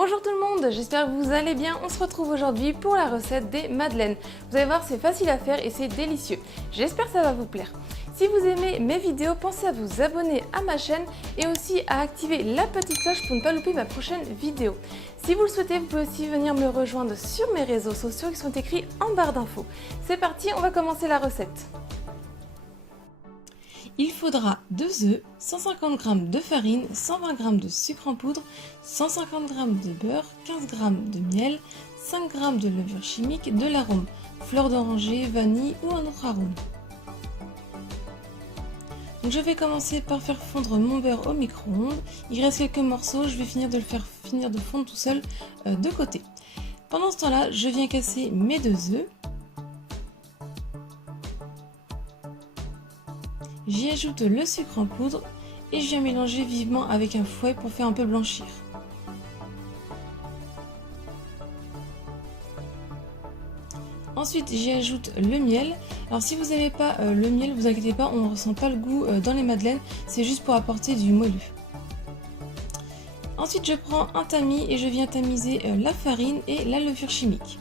Bonjour tout le monde, j'espère que vous allez bien. On se retrouve aujourd'hui pour la recette des madeleines. Vous allez voir, c'est facile à faire et c'est délicieux. J'espère que ça va vous plaire. Si vous aimez mes vidéos, pensez à vous abonner à ma chaîne et aussi à activer la petite cloche pour ne pas louper ma prochaine vidéo. Si vous le souhaitez, vous pouvez aussi venir me rejoindre sur mes réseaux sociaux qui sont écrits en barre d'infos. C'est parti, on va commencer la recette. Il faudra 2 œufs, 150 g de farine, 120 g de sucre en poudre, 150 g de beurre, 15 g de miel, 5 g de levure chimique, de l'arôme, fleur d'oranger, vanille ou un autre arôme. Donc je vais commencer par faire fondre mon beurre au micro-ondes. Il reste quelques morceaux, je vais finir de le faire fondre tout seul de côté. Pendant ce temps-là, je viens casser mes 2 œufs. J'y ajoute le sucre en poudre et je viens mélanger vivement avec un fouet pour faire un peu blanchir. Ensuite, j'y ajoute le miel. Alors si vous n'avez pas le miel, vous inquiétez pas, on ne ressent pas le goût dans les madeleines, c'est juste pour apporter du moelleux. Ensuite, je prends un tamis et je viens tamiser la farine et la levure chimique.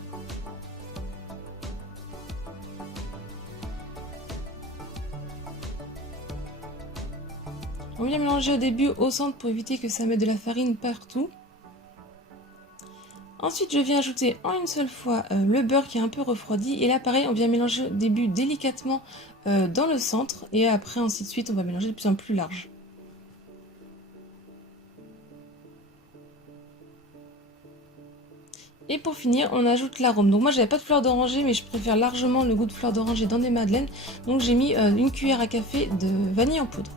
On vient mélanger au début au centre pour éviter que ça mette de la farine partout. Ensuite, je viens ajouter en une seule fois le beurre qui est un peu refroidi. Et là, pareil, on vient mélanger au début délicatement dans le centre. Et après, ainsi de suite, on va mélanger de plus en plus large. Et pour finir, on ajoute l'arôme. Donc moi, j'avais pas de fleur d'oranger, mais je préfère largement le goût de fleur d'oranger dans des madeleines. Donc j'ai mis une cuillère à café de vanille en poudre.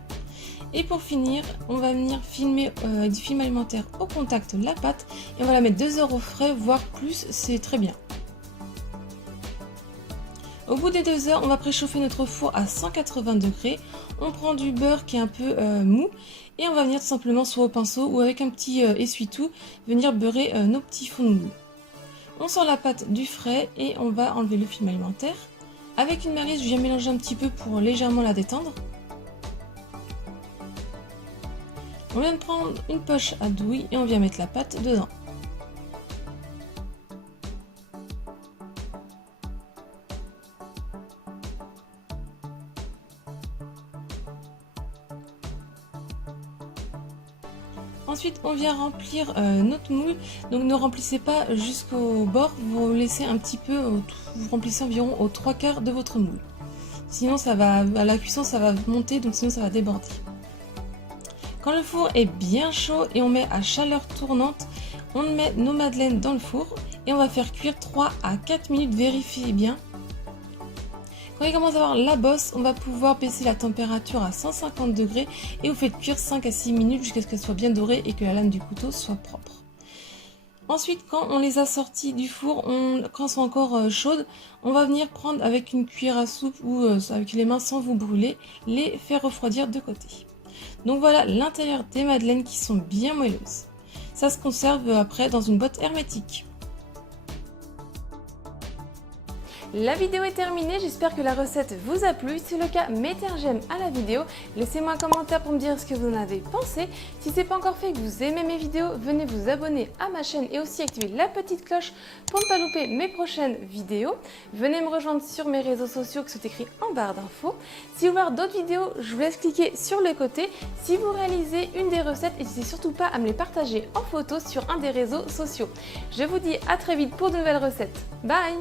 Et pour finir, on va venir filmer avec du film alimentaire au contact la pâte et on va la mettre 2 heures au frais, voire plus, c'est très bien. Au bout des 2 heures, on va préchauffer notre four à 180 degrés. On prend du beurre qui est un peu mou et on va venir tout simplement soit au pinceau ou avec un petit essuie-tout venir beurrer nos petits fonds de moule. On sort la pâte du frais et on va enlever le film alimentaire. Avec une maryse, je viens mélanger un petit peu pour légèrement la détendre. On vient de prendre une poche à douille et on vient mettre la pâte dedans. Ensuite, on vient remplir notre moule. Donc ne remplissez pas jusqu'au bord, vous laissez un petit peu, vous remplissez environ aux 3/4 de votre moule. Sinon, ça va, à la cuisson, ça va monter, donc sinon ça va déborder. Quand le four est bien chaud et on met à chaleur tournante, on met nos madeleines dans le four et on va faire cuire 3 à 4 minutes, vérifiez bien. Quand il commence à avoir la bosse, on va pouvoir baisser la température à 150 degrés et vous faites cuire 5 à 6 minutes jusqu'à ce qu'elle soit bien dorée et que la lame du couteau soit propre. Ensuite, quand on les a sorties du four, quand elles sont encore chaudes, on va venir prendre avec une cuillère à soupe ou avec les mains sans vous brûler, les faire refroidir de côté. Donc voilà l'intérieur des madeleines qui sont bien moelleuses. Ça se conserve après dans une boîte hermétique. La vidéo est terminée, j'espère que la recette vous a plu. Si c'est le cas, mettez un j'aime à la vidéo. Laissez-moi un commentaire pour me dire ce que vous en avez pensé. Si ce n'est pas encore fait et que vous aimez mes vidéos, venez vous abonner à ma chaîne et aussi activer la petite cloche pour ne pas louper mes prochaines vidéos. Venez me rejoindre sur mes réseaux sociaux qui sont écrits en barre d'infos. Si vous voulez voir d'autres vidéos, je vous laisse cliquer sur le côté. Si vous réalisez une des recettes, n'hésitez surtout pas à me les partager en photo sur un des réseaux sociaux. Je vous dis à très vite pour de nouvelles recettes. Bye!